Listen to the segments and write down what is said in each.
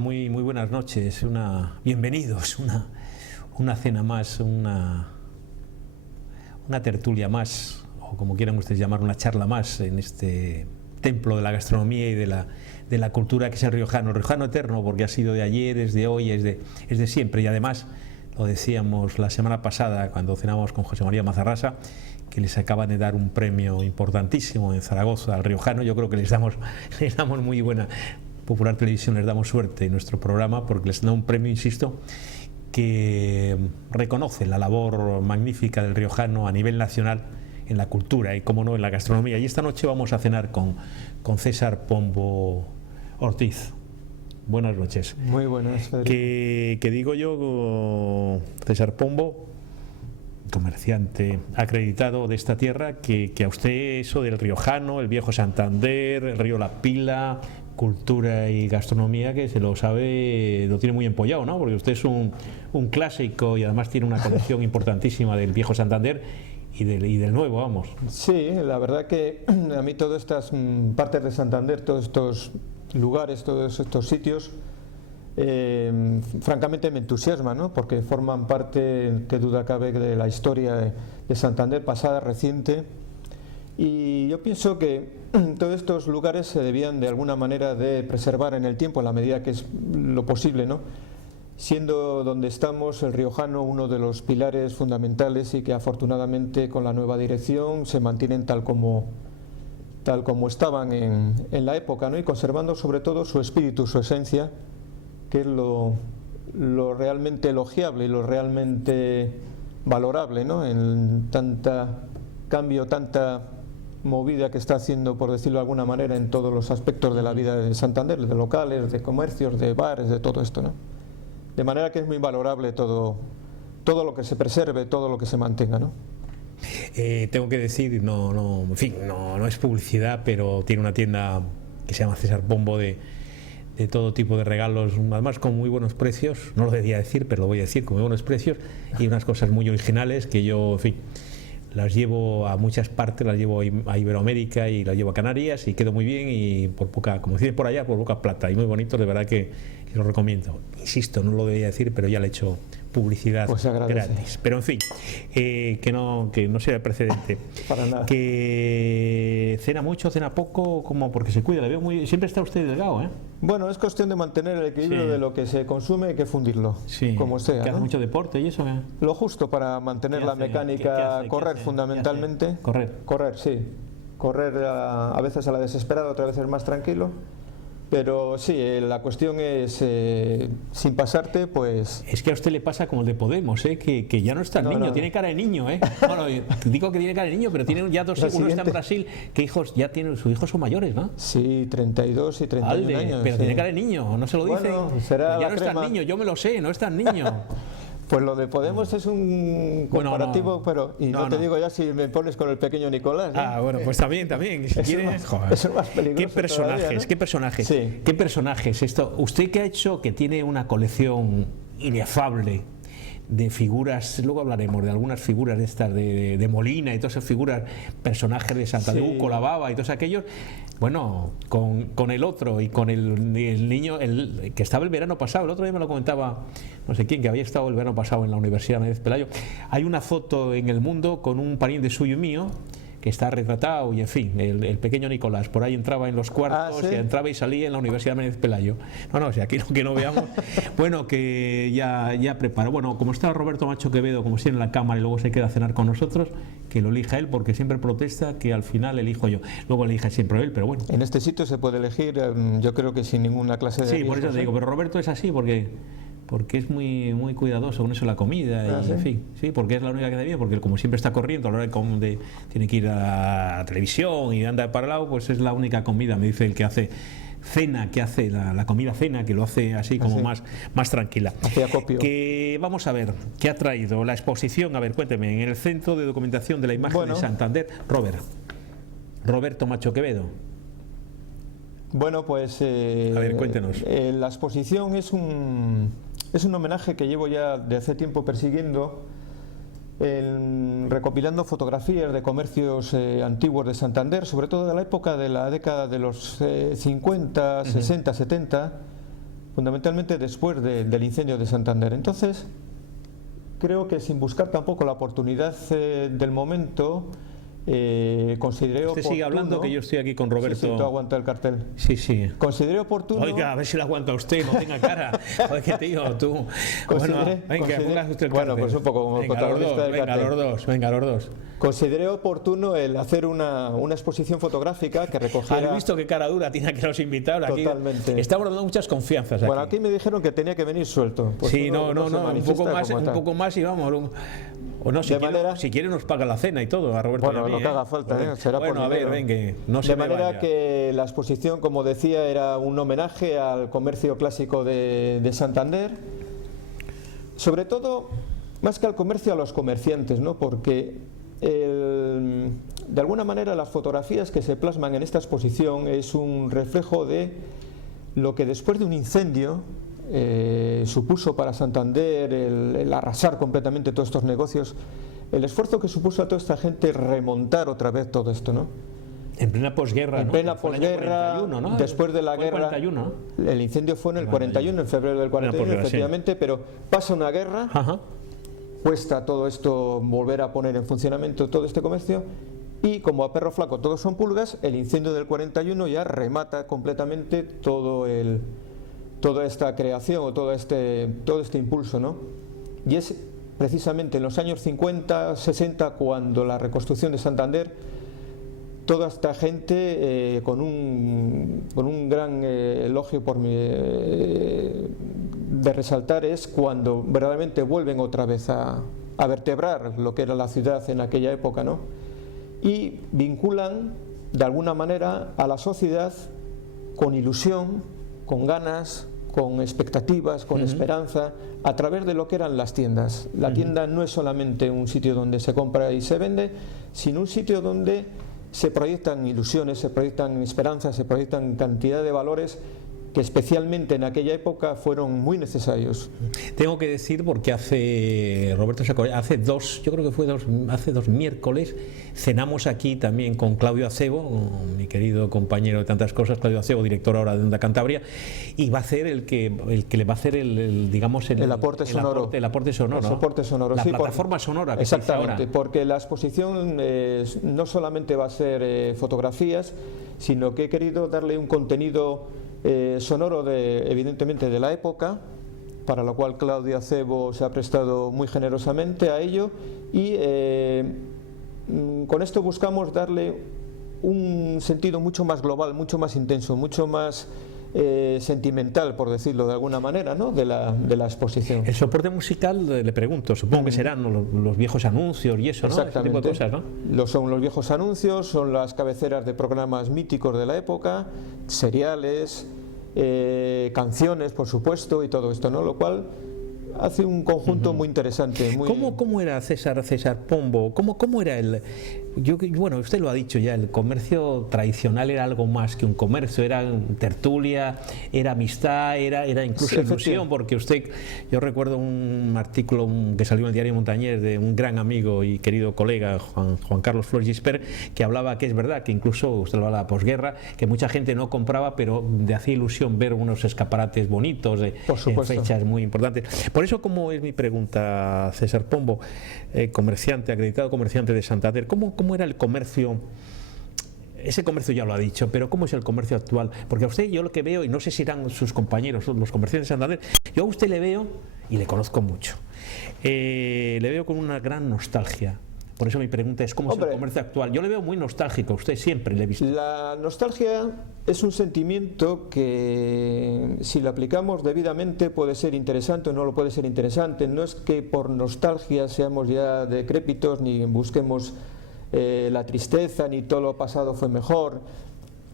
muy buenas noches. Bienvenidos. Una cena más, una tertulia más, o como quieran ustedes llamar, una charla más en este templo de la gastronomía y de la cultura que es el riojano eterno, porque ha sido de ayer, es de hoy, es de siempre. Y además, lo decíamos la semana pasada cuando cenamos con José María Mazarrasa, que les acaban de dar un premio importantísimo en Zaragoza al riojano. Yo creo que les damos muy buena. Popular Televisión les damos suerte en nuestro programa porque les da un premio, insisto, que reconoce la labor magnífica del riojano a nivel nacional en la cultura y, como no, en la gastronomía. Y esta noche vamos a cenar con César Pombo Ortiz. Buenas noches. Muy buenas, Federico. Que digo yo, César Pombo, comerciante acreditado de esta tierra, que a usted eso del riojano, el viejo Santander, el río La Pila, cultura y gastronomía, que se lo sabe, lo tiene muy empollado, ¿no? Porque usted es un clásico y además tiene una colección importantísima del viejo Santander y del nuevo, vamos. Sí, la verdad que a mí todas estas partes de Santander, todos estos lugares, todos estos sitios, francamente me entusiasman, ¿no? Porque forman parte, que duda cabe, de la historia de Santander, pasada, reciente. Y yo pienso que todos estos lugares se debían de alguna manera de preservar en el tiempo, en la medida que es lo posible, ¿no? Siendo donde estamos el riojano uno de los pilares fundamentales y que afortunadamente con la nueva dirección se mantienen tal como estaban en la época, ¿no? Y conservando sobre todo su espíritu, su esencia, que es lo realmente elogiable y lo realmente valorable, ¿no? En tanta cambio, tanta movida que está haciendo, por decirlo de alguna manera, en todos los aspectos de la vida de Santander, de locales, de comercios, de bares, de todo esto, ¿no? De manera que es muy valorable todo lo que se preserve, todo lo que se mantenga, ¿no? Tengo que decir, no es publicidad, pero tiene una tienda que se llama César Pombo de todo tipo de regalos, además con muy buenos precios. No lo debía decir, pero lo voy a decir, con muy buenos precios y unas cosas muy originales que yo, en fin, las llevo a muchas partes, las llevo a Iberoamérica y las llevo a Canarias y quedo muy bien y por poca, como dicen por allá, por poca plata, y muy bonito, de verdad que lo recomiendo. Insisto, no lo debía decir, pero ya le he hecho publicidad gratis. Pero en fin, que no sea precedente. Para nada. Que cena mucho, cena poco, como porque se cuida, le veo muy, siempre está usted delgado, ¿eh? Bueno, es cuestión de mantener el equilibrio de lo que se consume, hay que fundirlo, como sea, ¿Que ¿no? hace mucho deporte y eso? Lo justo para mantener la mecánica, correr fundamentalmente. Correr, sí. Correr a veces a la desesperada, otras veces más tranquilo. Pero sí, la cuestión es, sin pasarte, pues... Es que a usted le pasa como el de Podemos, que ya no está niño, tiene cara de niño, Bueno, digo que tiene cara de niño, pero tiene ya dos hijos. Uno está en Brasil, que sus hijos son mayores, ¿no? Sí, 32 y 31 años. Pero tiene cara de niño, no se lo dicen. Bueno, será ya no es tan niño, yo me lo sé, no es tan niño. Pues lo de Podemos es un comparativo, pero no te digo ya si me pones con el pequeño Nicolás, ¿no? Ah, bueno, pues también, si quieres, joder. Eso es más peligroso. ¿Qué personajes? Esto, usted que ha hecho, que tiene una colección inefable de figuras, luego hablaremos de algunas figuras de estas de Molina y todas esas figuras, personajes de Santa de Uco, la Baba y todos aquellos. Bueno, con el otro y con el niño, el que estaba el verano pasado, el otro día me lo comentaba no sé quién, que había estado el verano pasado en la Universidad Méndez Pelayo. Hay una foto en El Mundo con un pariente suyo y mío que está retratado y, en fin, el pequeño Nicolás por ahí entraba en los cuartos, y entraba y salía en la Universidad Méndez Pelayo. O sea, aquí lo que no veamos. Bueno, que ya preparo. Bueno, como está Roberto Macho Quevedo, como si en la cámara y luego se queda a cenar con nosotros, que lo elija él, porque siempre protesta que al final elijo yo. Luego elige siempre él, pero bueno. En este sitio se puede elegir, yo creo que sin ninguna clase de riesgo, por eso te digo, pero Roberto es así porque es muy cuidadoso con eso, la comida y, en fin, sí, porque es la única que da bien, porque como siempre está corriendo a la hora de tiene que ir a la televisión y anda para el lado, pues es la única comida, me dice el que hace cena, que hace la comida cena, que lo hace así como más tranquila. Hace acopio. Que vamos a ver, ¿qué ha traído la exposición? A ver, cuénteme, en el Centro de Documentación de la Imagen de Santander, Roberto Macho Quevedo. Bueno, pues a ver, cuéntenos. La exposición es un homenaje que llevo ya de hace tiempo persiguiendo, recopilando fotografías de comercios antiguos de Santander, sobre todo de la época de la década de los 50, 60, 70, fundamentalmente después del incendio de Santander. Entonces, creo que sin buscar tampoco la oportunidad del momento, consideré oportuno... Usted sigue hablando, que yo estoy aquí con Roberto. Sí, tú aguanta el cartel. Sí. Consideré oportuno... Oiga, a ver si lo aguanta usted, no tenga cara. Oye, que tío, tú... Venga, usted el cartel. Bueno, pues un poco como protagonista del cartel. Venga, los dos. Consideré oportuno el hacer una exposición fotográfica que recogiera... ¿Has visto qué cara dura tiene que los invitados? Aquí totalmente. Estamos dando muchas confianzas aquí. Bueno, aquí me dijeron que tenía que venir suelto. Pues sí, no, un poco más y vamos... O no, si quiere nos paga la cena y todo a Roberto. Bueno, lo que haga falta, será bueno, por dinero. Venga, no se de me manera vaya. Que la exposición, como decía, era un homenaje al comercio clásico de Santander, sobre todo, más que al comercio, a los comerciantes, ¿no? Porque de alguna manera las fotografías que se plasman en esta exposición es un reflejo de lo que después de un incendio supuso para Santander el arrasar completamente todos estos negocios, el esfuerzo que supuso a toda esta gente remontar otra vez todo esto, ¿no? En plena posguerra, en plena posguerra, ¿no? Después de la guerra. 41, ¿no? El incendio fue en el 41, en febrero del 41, efectivamente, pero pasa una guerra, cuesta todo esto volver a poner en funcionamiento todo este comercio, y como a perro flaco todos son pulgas, el incendio del 41 ya remata completamente toda esta creación o todo este impulso, ¿no? Y es precisamente en los años 50, 60 cuando la reconstrucción de Santander, toda esta gente con un gran elogio de resaltar, es cuando verdaderamente vuelven otra vez a vertebrar lo que era la ciudad en aquella época, ¿no? Y vinculan de alguna manera a la sociedad con ilusión, con ganas, con expectativas, con esperanza, a través de lo que eran las tiendas. La tienda no es solamente un sitio donde se compra y se vende, sino un sitio donde se proyectan ilusiones, se proyectan esperanzas, se proyectan cantidad de valores que especialmente en aquella época fueron muy necesarios. Tengo que decir, porque Roberto hace dos miércoles cenamos aquí también con Claudio Acebo, mi querido compañero de tantas cosas, Claudio Acebo, director ahora de Onda Cantabria, y va a ser el que le va a hacer el aporte sonoro. El aporte sonoro. El soporte sonoro. La plataforma sonora. Que exactamente, porque la exposición no solamente va a ser fotografías, sino que he querido darle un contenido sonoro evidentemente de la época, para lo cual Claudio Acebo se ha prestado muy generosamente a ello, y con esto buscamos darle un sentido mucho más global, mucho más intenso, mucho más sentimental, por decirlo de alguna manera, ¿no? de la exposición. El soporte musical, le pregunto, supongo que serán los viejos anuncios y eso, ¿no? Exactamente. Ese tipo de cosas, ¿no? Son los viejos anuncios, son las cabeceras de programas míticos de la época, seriales, canciones, por supuesto, y todo esto, ¿no? Lo cual hace un conjunto muy interesante. ¿Cómo era César Pombo? ¿Cómo era bueno, usted lo ha dicho ya, el comercio tradicional era algo más que un comercio, era tertulia, era amistad, era incluso ilusión, porque yo recuerdo un artículo que salió en el diario Montañés de un gran amigo y querido colega, Juan Carlos Flores Gispert, que hablaba que es verdad, que incluso, usted lo habla de la posguerra, que mucha gente no compraba, pero le hacía ilusión ver unos escaparates bonitos en fechas muy importantes. Por eso, ¿cómo es mi pregunta, César Pombo, acreditado comerciante de Santander? ¿Cómo era el comercio? Ese comercio ya lo ha dicho, pero ¿cómo es el comercio actual? Porque a usted, yo lo que veo, y no sé si eran sus compañeros, los comerciantes de Santander, yo a usted le veo, y le conozco mucho, le veo con una gran nostalgia. Por eso mi pregunta es, ¿cómo es el comercio actual? Yo le veo muy nostálgico, usted siempre le he visto. La nostalgia es un sentimiento que, si lo aplicamos debidamente, puede ser interesante o no lo puede ser interesante. No es que por nostalgia seamos ya decrépitos, ni busquemos la tristeza, ni todo lo pasado fue mejor.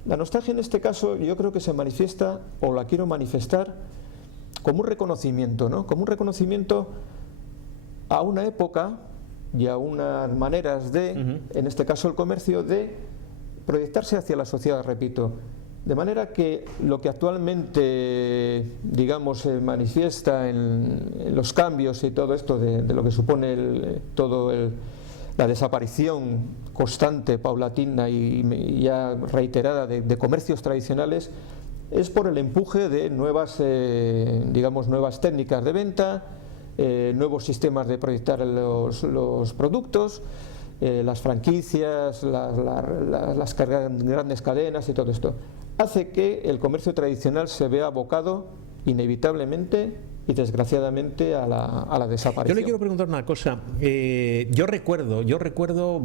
La nostalgia en este caso yo creo que se manifiesta, o la quiero manifestar, como un reconocimiento, ¿no? Como un reconocimiento a una época y a unas maneras en este caso el comercio, de proyectarse hacia la sociedad, repito. De manera que lo que actualmente, digamos, se manifiesta en los cambios y todo esto de lo que supone la desaparición constante, paulatina y ya reiterada de comercios tradicionales, es por el empuje de nuevas, digamos, nuevas técnicas de venta, nuevos sistemas de proyectar los productos, las franquicias, las grandes cadenas y todo esto. Hace que el comercio tradicional se vea abocado inevitablemente y desgraciadamente a la desaparición. Yo le quiero preguntar una cosa. Yo recuerdo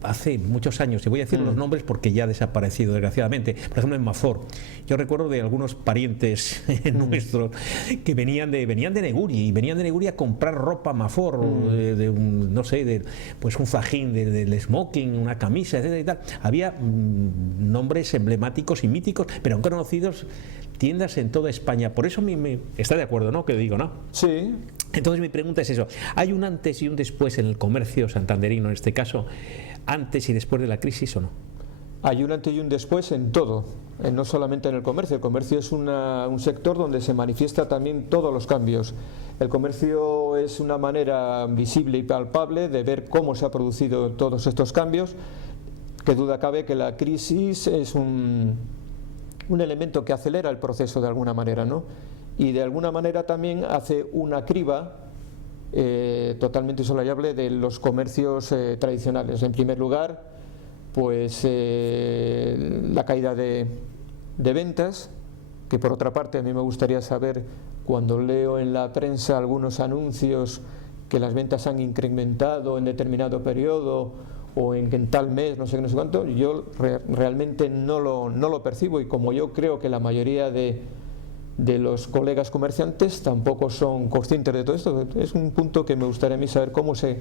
hace muchos años, y voy a decir los nombres porque ya ha desaparecido desgraciadamente, por ejemplo en Mafor, yo recuerdo de algunos parientes nuestros que venían de Neguri a comprar ropa Mafor, no sé, pues un fajín del smoking, una camisa, etcétera y tal. Había nombres emblemáticos y míticos, pero aún conocidos, tiendas en toda España. Por eso está de acuerdo, ¿no? Que digo, ¿no? Sí. Entonces mi pregunta es eso, ¿hay un antes y un después en el comercio santanderino en este caso, antes y después de la crisis o no? Hay un antes y un después en todo, no solamente en el comercio. El comercio es un sector donde se manifiesta también todos los cambios. El comercio es una manera visible y palpable de ver cómo se han producido todos estos cambios. Qué duda cabe que la crisis es un elemento que acelera el proceso de alguna manera, ¿no? Y de alguna manera también hace una criba totalmente insoslayable de los comercios tradicionales. En primer lugar, pues la caída de ventas, que por otra parte a mí me gustaría saber, cuando leo en la prensa algunos anuncios que las ventas han incrementado en determinado periodo o en tal mes, no sé cuánto, yo realmente no lo percibo, y como yo creo que la mayoría de los colegas comerciantes tampoco son conscientes de todo esto. Es un punto que me gustaría a mí saber cómo se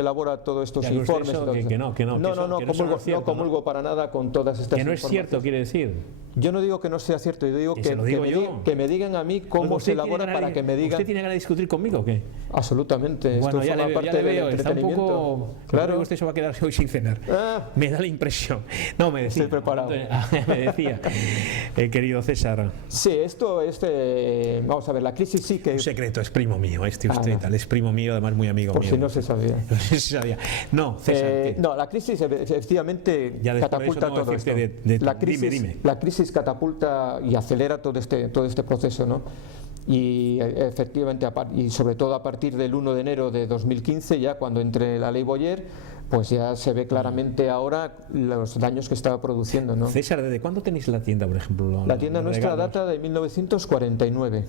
elabora todos estos informes. No comulgo para nada con todas estas que no informaciones. Es cierto, quiere decir. Yo no digo que no sea cierto, yo digo que me digan a mí cómo se elabora para que me digan. ¿Usted tiene ganas de discutir conmigo o qué? Absolutamente. Bueno, esto forma parte del entretenimiento. Está un poco. Claro. Usted se va a quedar hoy sin cenar. Me da la impresión. No, me decía. Estoy preparado. Me decía, querido César. Sí, esto es. Vamos a ver, la crisis sí que. Un secreto, es primo mío, usted tal, es primo mío, además muy amigo por mío. Si no se sabía. No, César. No, la crisis efectivamente catapulta todo esto. La crisis catapulta y acelera todo este proceso, ¿no? Y efectivamente, y sobre todo a partir del 1 de enero de 2015, ya cuando entre la ley Boyer, pues ya se ve claramente ahora los daños que estaba produciendo, ¿no? César, ¿desde cuándo tenéis la tienda, por ejemplo? La tienda nuestra data de 1949.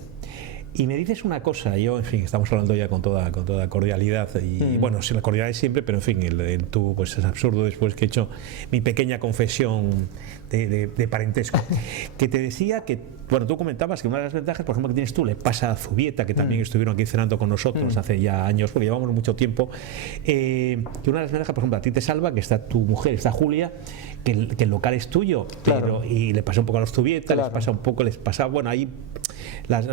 Y me dices una cosa, yo, en fin, estamos hablando ya con toda cordialidad y bueno, sí, la cordialidad es siempre, pero en fin, tú, pues es absurdo después que he hecho mi pequeña confesión de parentesco, que te decía que, bueno, tú comentabas que una de las ventajas, por ejemplo, que tienes tú, le pasa a Zubieta, que también estuvieron aquí cenando con nosotros hace ya años, porque llevamos mucho tiempo, que una de las ventajas, por ejemplo, a ti te salva, que está tu mujer, está Julia, que el local es tuyo, claro. Y le pasa un poco a los Zubieta, claro. les pasa, bueno, ahí, las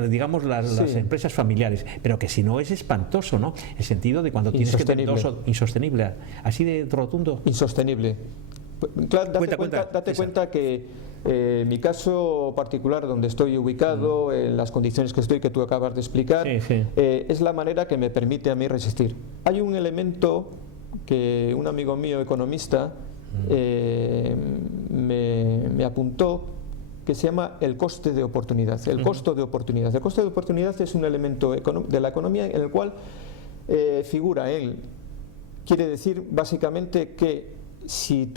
empresas familiares, pero que si no es espantoso, ¿no? El sentido de cuando tienes que tener insostenible, así de rotundo. Insostenible. Claro, date cuenta que mi caso particular, donde estoy ubicado, en las condiciones que tú acabas de explicar, es la manera que me permite a mí resistir. Hay un elemento que un amigo mío, economista, me apuntó, que se llama el coste de oportunidad. El costo de oportunidad. El coste de oportunidad es un elemento de la economía en el cual figura él. Quiere decir básicamente que si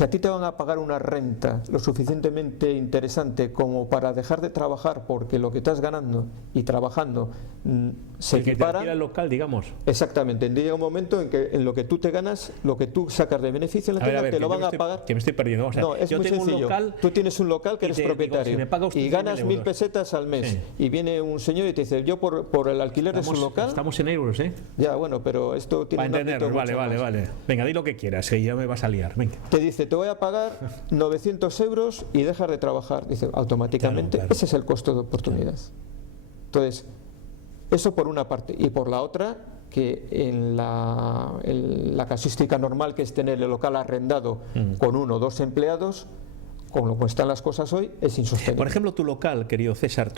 a ti te van a pagar una renta lo suficientemente interesante como para dejar de trabajar porque lo que estás ganando y trabajando se equipara. El local, digamos. Exactamente. Llega un momento en que en lo que tú te ganas, lo que tú sacas de beneficio en la tienda, te lo van a pagar. Que me estoy perdiendo. O sea, no, es muy sencillo. Tú tienes un local que eres propietario y ganas 1.000 pesetas al mes y viene un señor y te dice, yo por el alquiler de su local. Estamos en euros, ¿eh? Ya, bueno, pero esto tiene un ámbito mucho más. Vale. Venga, di lo que quieras, ya me vas a liar. Venga. Te dice, te voy a pagar 900 euros y dejas de trabajar. Dice, automáticamente, claro. Ese es el costo de oportunidad. Entonces, eso por una parte. Y por la otra, que en la casuística normal, que es tener el local arrendado con 1 o 2 empleados, como están las cosas hoy, es insostenible. Por ejemplo, tu local, querido César,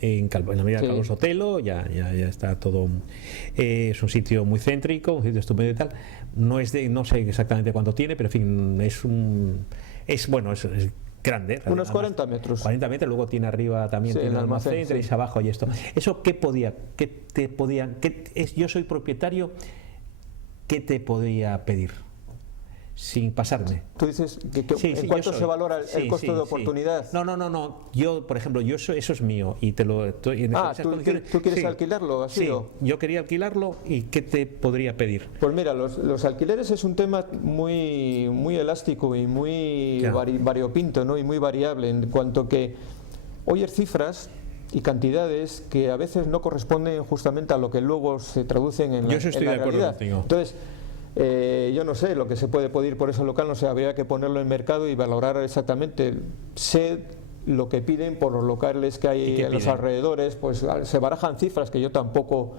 en la avenida Carlos Sotelo, ya está todo, es un sitio muy céntrico, un sitio estupendo y tal. No sé exactamente cuánto tiene, pero en fin, grande. Unos 40 metros. 40 metros, luego tiene arriba también tiene el almacén, tenéis abajo y esto. Eso, yo soy propietario, ¿qué te podía pedir? Sin pasarme. Tú dices ¿en cuánto se valora el costo de oportunidad? No. Yo, por ejemplo, eso es mío y te lo estoy en esas condiciones. ¿Tú quieres alquilarlo? Yo quería alquilarlo y ¿qué te podría pedir? Pues mira, los alquileres es un tema muy elástico y muy variopinto, ¿no? Y muy variable, en cuanto que oyes cifras y cantidades que a veces no corresponden justamente a lo que luego se traducen en la realidad. Yo estoy de acuerdo contigo. Entonces, yo no sé lo que se puede pedir por ese local, no sé, habría que ponerlo en mercado y valorar exactamente. Sé lo que piden por los locales que hay en los alrededores, pues se barajan cifras que yo tampoco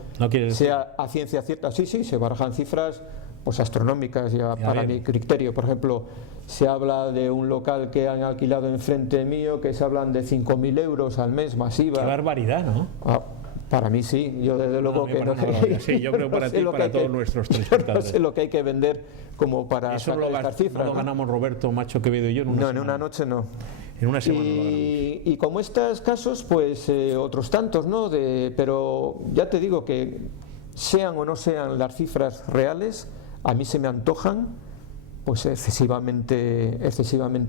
sea a ciencia cierta. Sí, se barajan cifras pues astronómicas ya para mi criterio. Por ejemplo, se habla de un local que han alquilado enfrente mío que se hablan de 5.000 euros al mes masiva. Qué barbaridad, ¿no? Para mí sí, yo desde luego que no. Sí, yo creo para ti y para todos nuestros telespectadores. No sé lo que hay que vender como para sacar estas cifras. No lo ganamos Roberto Macho Quevedo y yo en una semana. En una noche no. En una semana y como estos casos, pues otros tantos, ¿no? Pero ya te digo que sean o no sean las cifras reales, a mí se me antojan pues excesivamente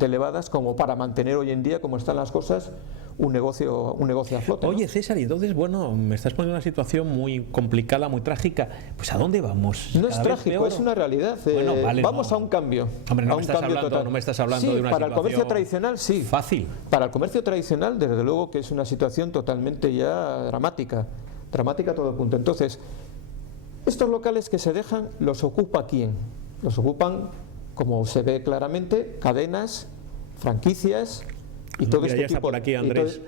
elevadas como para mantener hoy en día, como están las cosas, un negocio a flote, ¿no? Oye, César, y entonces, bueno, me estás poniendo una situación muy complicada, muy trágica. Pues ¿a dónde vamos? No es trágico, es una realidad. Vamos a un cambio. Hombre, no me estás hablando de una para el comercio tradicional, sí. Fácil. Para el comercio tradicional, desde luego que es una situación totalmente ya dramática a todo punto. Entonces, estos locales que se dejan, ¿los ocupa quién? Los ocupan, como se ve claramente, cadenas, franquicias y todo este ya está tipo. Por aquí Andrés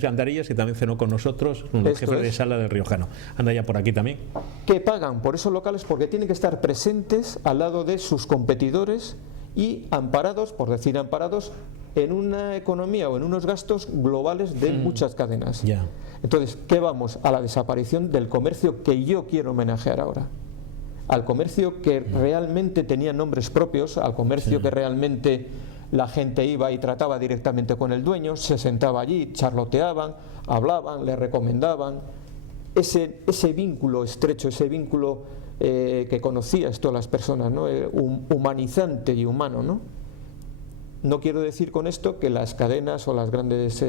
Gandarillas, que también cenó con nosotros, el jefe de sala del Riojano. Anda ya por aquí también. Que pagan por esos locales porque tienen que estar presentes al lado de sus competidores y amparados, por decir amparados, en una economía o en unos gastos globales de muchas cadenas. Entonces, ¿qué vamos? A la desaparición del comercio que yo quiero homenajear ahora. Al comercio que realmente tenía nombres propios, al comercio que realmente la gente iba y trataba directamente con el dueño, se sentaba allí, charloteaban, hablaban, le recomendaban. Ese vínculo estrecho, ese vínculo que conocías todas las personas, ¿no? Humanizante y humano, ¿no? No quiero decir con esto que las cadenas o las grandes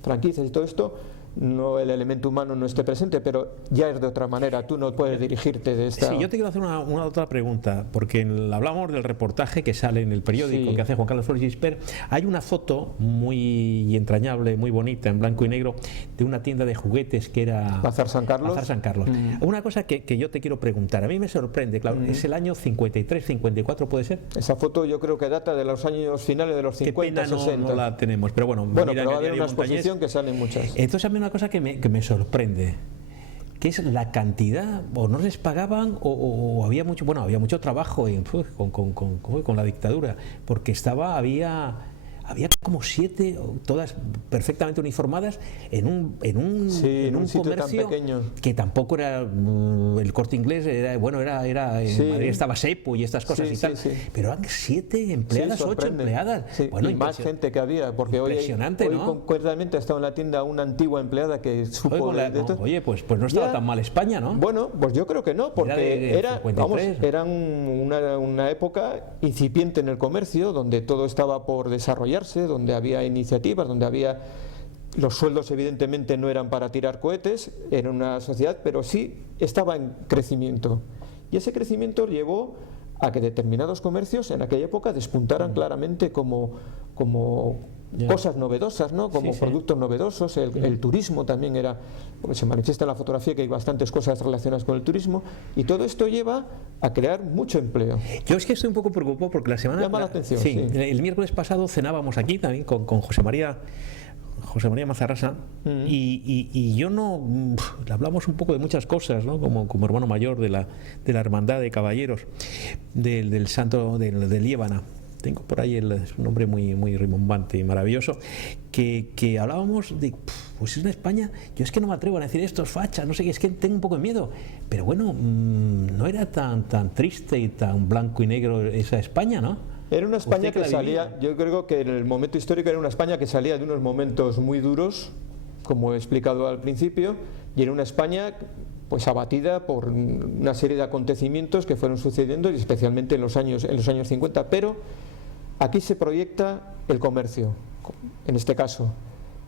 franquicias y todo esto, no, el elemento humano no esté presente, pero ya es de otra manera. Tú no puedes dirigirte de esta. Sí, yo te quiero hacer una otra pregunta, porque hablamos del reportaje que sale en el periódico que hace Juan Carlos Flores Gisper. Hay una foto muy entrañable, muy bonita, en blanco y negro, de una tienda de juguetes que era Bazar San Carlos. Una cosa que yo te quiero preguntar, a mí me sorprende, claro, es el año 53, 54, ¿puede ser? Esa foto yo creo que data de los años finales de los 50, Qué pena 60. No la tenemos, pero bueno, pero va a haber una exposición que salen muchas. Entonces a mí una cosa que me sorprende, que es la cantidad, o no les pagaban o había mucho trabajo con la dictadura, porque había como 7, todas perfectamente uniformadas, en un comercio tan pequeño, que tampoco era el Corte Inglés, en Madrid estaba Sepo y estas cosas y tal, pero eran 7 empleadas, 8 empleadas. Bueno, y más gente que había, porque hoy concretamente ha estado en la tienda una antigua empleada que supo oye, pues no estaba tan mal España, ¿no? Bueno, pues yo creo que no, porque era una época incipiente en el comercio, donde todo estaba por desarrollar, donde había iniciativas, donde había los sueldos evidentemente no eran para tirar cohetes, era una sociedad, pero sí estaba en crecimiento. Y ese crecimiento llevó a que determinados comercios en aquella época despuntaran claramente como cosas novedosas, ¿no? Como productos novedosos. El turismo también era, porque se manifiesta en la fotografía que hay bastantes cosas relacionadas con el turismo, y todo esto lleva a crear mucho empleo. Yo es que estoy un poco preocupado porque la semana... Llama la atención, el miércoles pasado cenábamos aquí también con José María Mazarrasa, y yo hablamos un poco de muchas cosas, ¿no? como hermano mayor de la hermandad de caballeros del santo de Liébana. Tengo por ahí un nombre muy rimbombante y maravilloso, que hablábamos de, pues es una España, yo es que no me atrevo a decir esto es facha, no sé qué, es que tengo un poco de miedo, pero bueno, no era tan triste y tan blanco y negro esa España, ¿no? Era una España que salía, yo creo que en el momento histórico era una España que salía de unos momentos muy duros, como he explicado al principio, y era una España pues abatida por una serie de acontecimientos que fueron sucediendo, y especialmente en los años 50, pero aquí se proyecta el comercio, en este caso.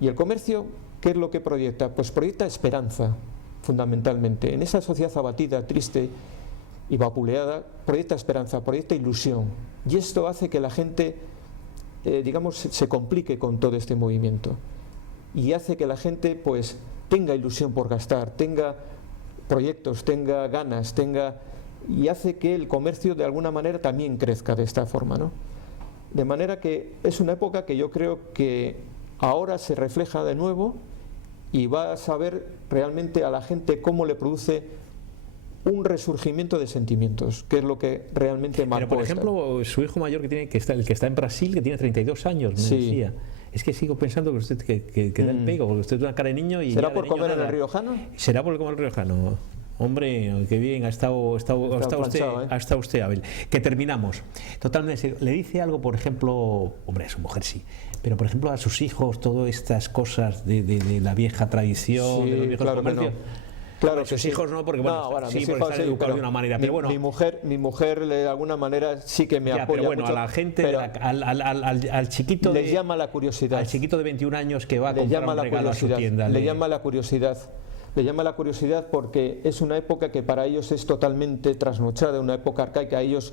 Y el comercio, ¿qué es lo que proyecta? Pues proyecta esperanza, fundamentalmente. En esa sociedad abatida, triste y vapuleada, proyecta esperanza, proyecta ilusión. Y esto hace que la gente, digamos, se complique con todo este movimiento. Y hace que la gente, pues, tenga ilusión por gastar, tenga proyectos, tenga ganas, y hace que el comercio de alguna manera también crezca de esta forma, ¿no? De manera que es una época que yo creo que ahora se refleja de nuevo y va a saber realmente a la gente cómo le produce un resurgimiento de sentimientos, que es lo que realmente marcó. Pero por ejemplo, su hijo mayor el que está en Brasil, que tiene 32 años, me decía. Es que sigo pensando que usted que da el pego, porque usted es una cara de niño y... ¿Será por comer en el riojano? ¿Será por comer en el riojano? Hombre, qué bien, ha estado usted, Abel. Que terminamos. Totalmente. Le dice algo, por ejemplo, hombre, a su mujer sí, pero por ejemplo a sus hijos, todas estas cosas de la vieja tradición, de los viejos comercios. Claro, sus hijos no, porque bueno, sí, porque están educados de una manera, pero bueno, mi mujer de alguna manera sí que me apoya pero bueno, mucho, a la gente, al chiquito les llama la curiosidad, al chiquito de 21 años que va a comprar un regalo a su tienda, le llama la curiosidad porque es una época que para ellos es totalmente trasnochada, una época arcaica. Ellos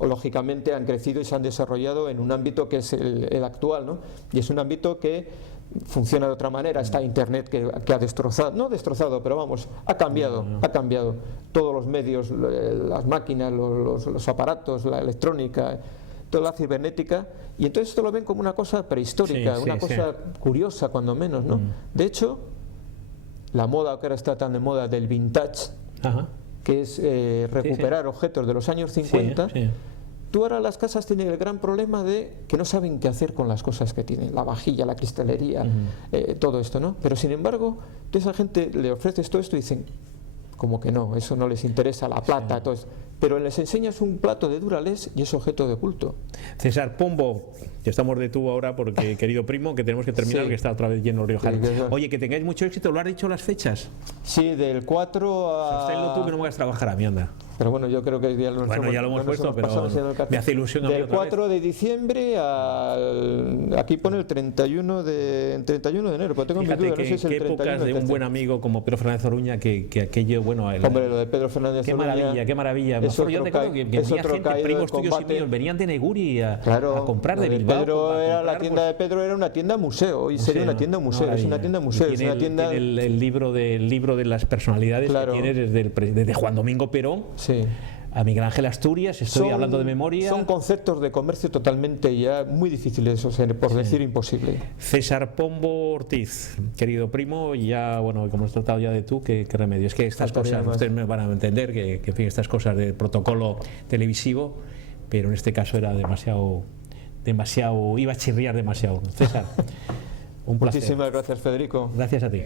lógicamente han crecido y se han desarrollado en un ámbito que es el actual, ¿no? Y es un ámbito que funciona de otra manera. Está Internet que ha destrozado, no destrozado, pero vamos, ha cambiado todos los medios, las máquinas, los aparatos, la electrónica, toda la cibernética, y entonces esto lo ven como una cosa prehistórica, una cosa curiosa cuando menos, ¿no? De hecho, la moda que ahora está tan de moda del vintage, que es recuperar objetos de los años 50, tú ahora las casas tienen el gran problema de que no saben qué hacer con las cosas que tienen, la vajilla, la cristalería, todo esto, ¿no? Pero sin embargo, a esa gente le ofreces todo esto y dicen, como que no, eso no les interesa, la plata, todo eso. Pero les enseñas un plato de Duralés y es objeto de culto. César Pombo, que estamos de tú ahora porque, querido primo, que tenemos que terminar, que está otra vez lleno el riojano. Oye, que tengáis mucho éxito, ¿lo has dicho las fechas? Sí, del 4 a... Sosténlo tú, que no me vas a trabajar a mí, anda. Pero bueno, yo creo que ya lo hemos puesto, pero me hace ilusión. Del 4 de diciembre al... Aquí pone el 31 de enero, pero tengo mi duda, no sé si es el 31. Qué épocas de un buen amigo como Pedro Fernández Oruña, que aquello, bueno... Hombre, lo de Pedro Fernández Oruña... Qué maravilla. Es otro primos tuyos y míos, venían de Neguri a comprar de Bilbao. La tienda era una tienda museo, y sería una tienda museo, es una tienda museo. Es una tienda... El libro de las personalidades que tiene desde Juan Domingo Perón a Miguel Ángel Asturias, estoy hablando de memoria. Son conceptos de comercio totalmente ya muy difíciles, o sea, por decir imposible. César Pombo Ortiz, querido primo, ya, bueno, como hemos tratado ya de tú, qué remedio. Es que estas cosas, ustedes me van a entender, que en fin, estas cosas del protocolo televisivo, pero en este caso era demasiado, iba a chirriar demasiado. César, un placer. Muchísimas gracias, Federico. Gracias a ti.